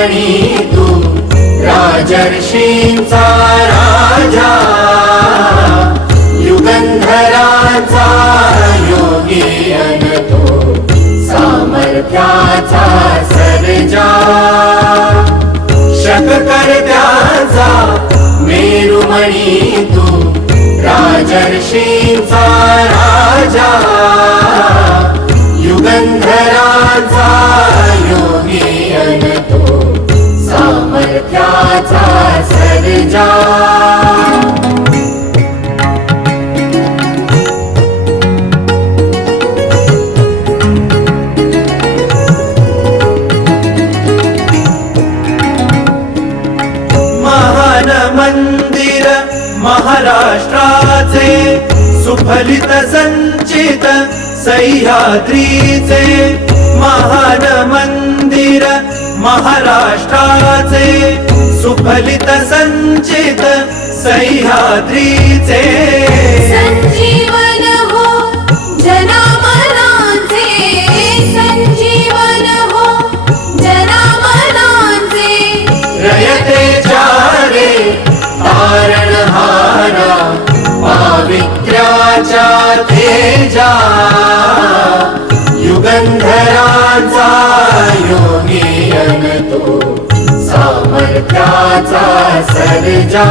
मेरुमणी तू राजर्षींचा राजा, युगंधराचा योगी अन तू सामर्थ्याचा सर्जा, शककर्त्याचा मेरुमणी तू राजर्षींचा राजा, युगंधराचा योगी अन तू सामर्थ्याचा सर्जा। महान मंदिर महाराष्ट्राचे, सुफलित संचित सह्याद्रीचे, महान मंदिर महाराष्ट्राचे, सुफलित संचित सह्याद्रीचे, संजीवन हो जनामनांचे, संजीवन हो जनामनांचे, रयतेच्या रे तारणहारा, पावित्र्याच्या तेजा, युगंधराचा योगी अन तू सामर्थ्याचा सर्जा।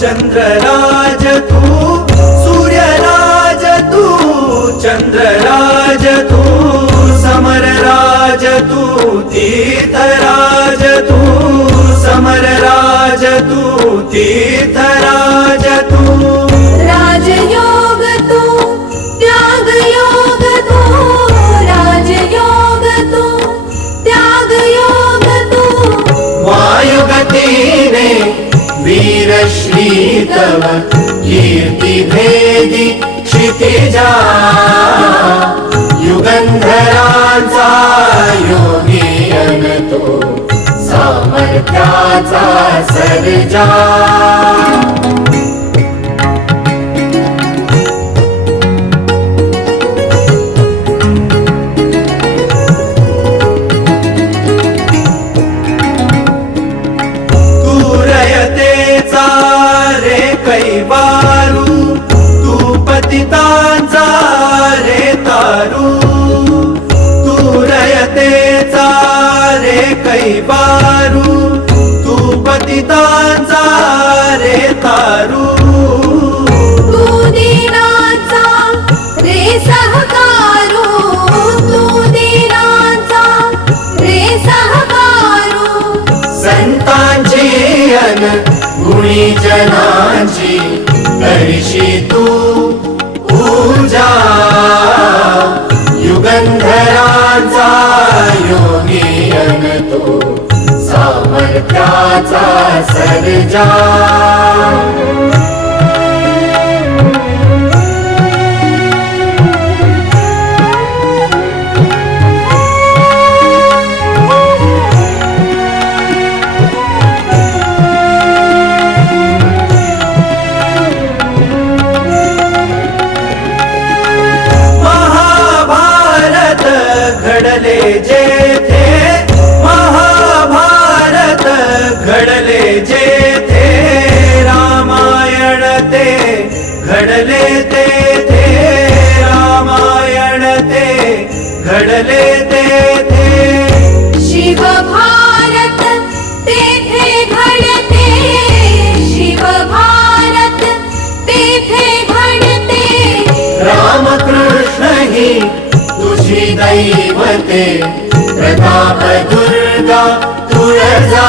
चंद्रराज तू, सूर्यराज तू, चंद्रराज तू, समरराज तू, तीर्थराज तू, समरराज तू, तीर्थराज तू, राजयोग तू त्यागयोग तू, राजयोग तू त्यागयोग तू, वायुगतीने वीरश्री तव कीर्ति भेदी क्षितिजा, युगंधराचा योगी अन तू सामर्थ्याचा सर्जा। कैवारू तू पतितांचा रे तारू, तू रयतेचा रे कैवारू, तू पतितांचा रे तारू, तू दीनांचा रे सहकारू, तू दीनांचा रे सहकारू, संतांची अन गुणी जनांची करशी तू पूजा, युगंधराचा योगी अन तू सामर्थ्याचा सर्जा। घडले जेथे महाभारत, घडले जेथे रामायण ते, घडले तेथे रामायण ते, घडले तेथे शिव भारत तेथे घडते, शिव भारत तेथे घडते, रामकृष्ण ही तुझी दैवते, प्रताप दुर्गा तुळजा,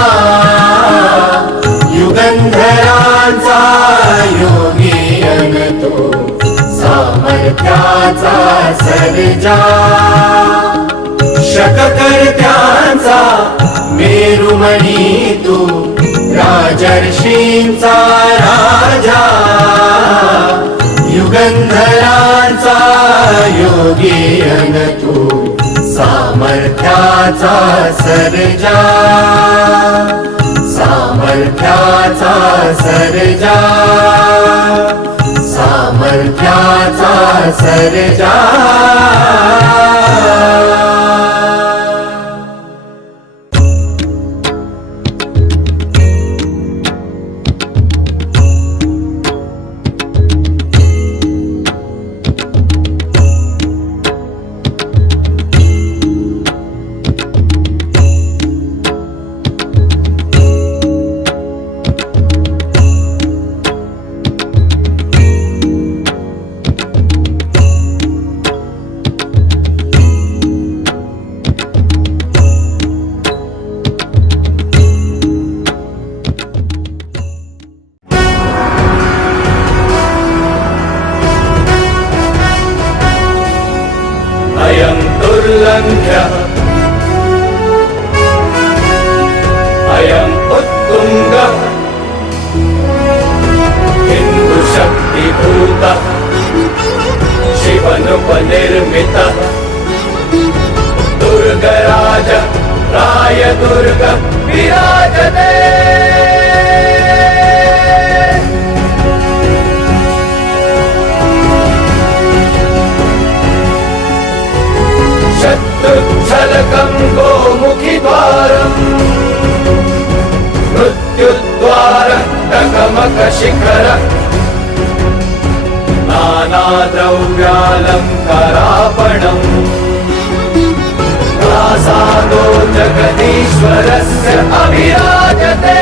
युगंधराचा योगी अन तू सामर्थ्याचा सर्जा, शककर्त्याचा मेरुमणी तू राजर्षींचा राजा, युग पुरंदरांचा योगी अन तू सामर्थ्याचा सर्जा सामर्थ्याचा सर्जा सामर्थ्याचा सर्जा अयं दुर्लङ्घ्यः अयम् उत्तुङ्गः हिन्दुशक्तिभूतः शिवनुपनिर्मितः दुर्गराज रायदुर्ग विराजते शत्रुच्छलकं गोमुखिद्वारम् मृत्युद्वार टकमकशिखर नानाद्रव्यालङ्कारापणम् प्रासादो जगदीश्वरस्य अभिराजते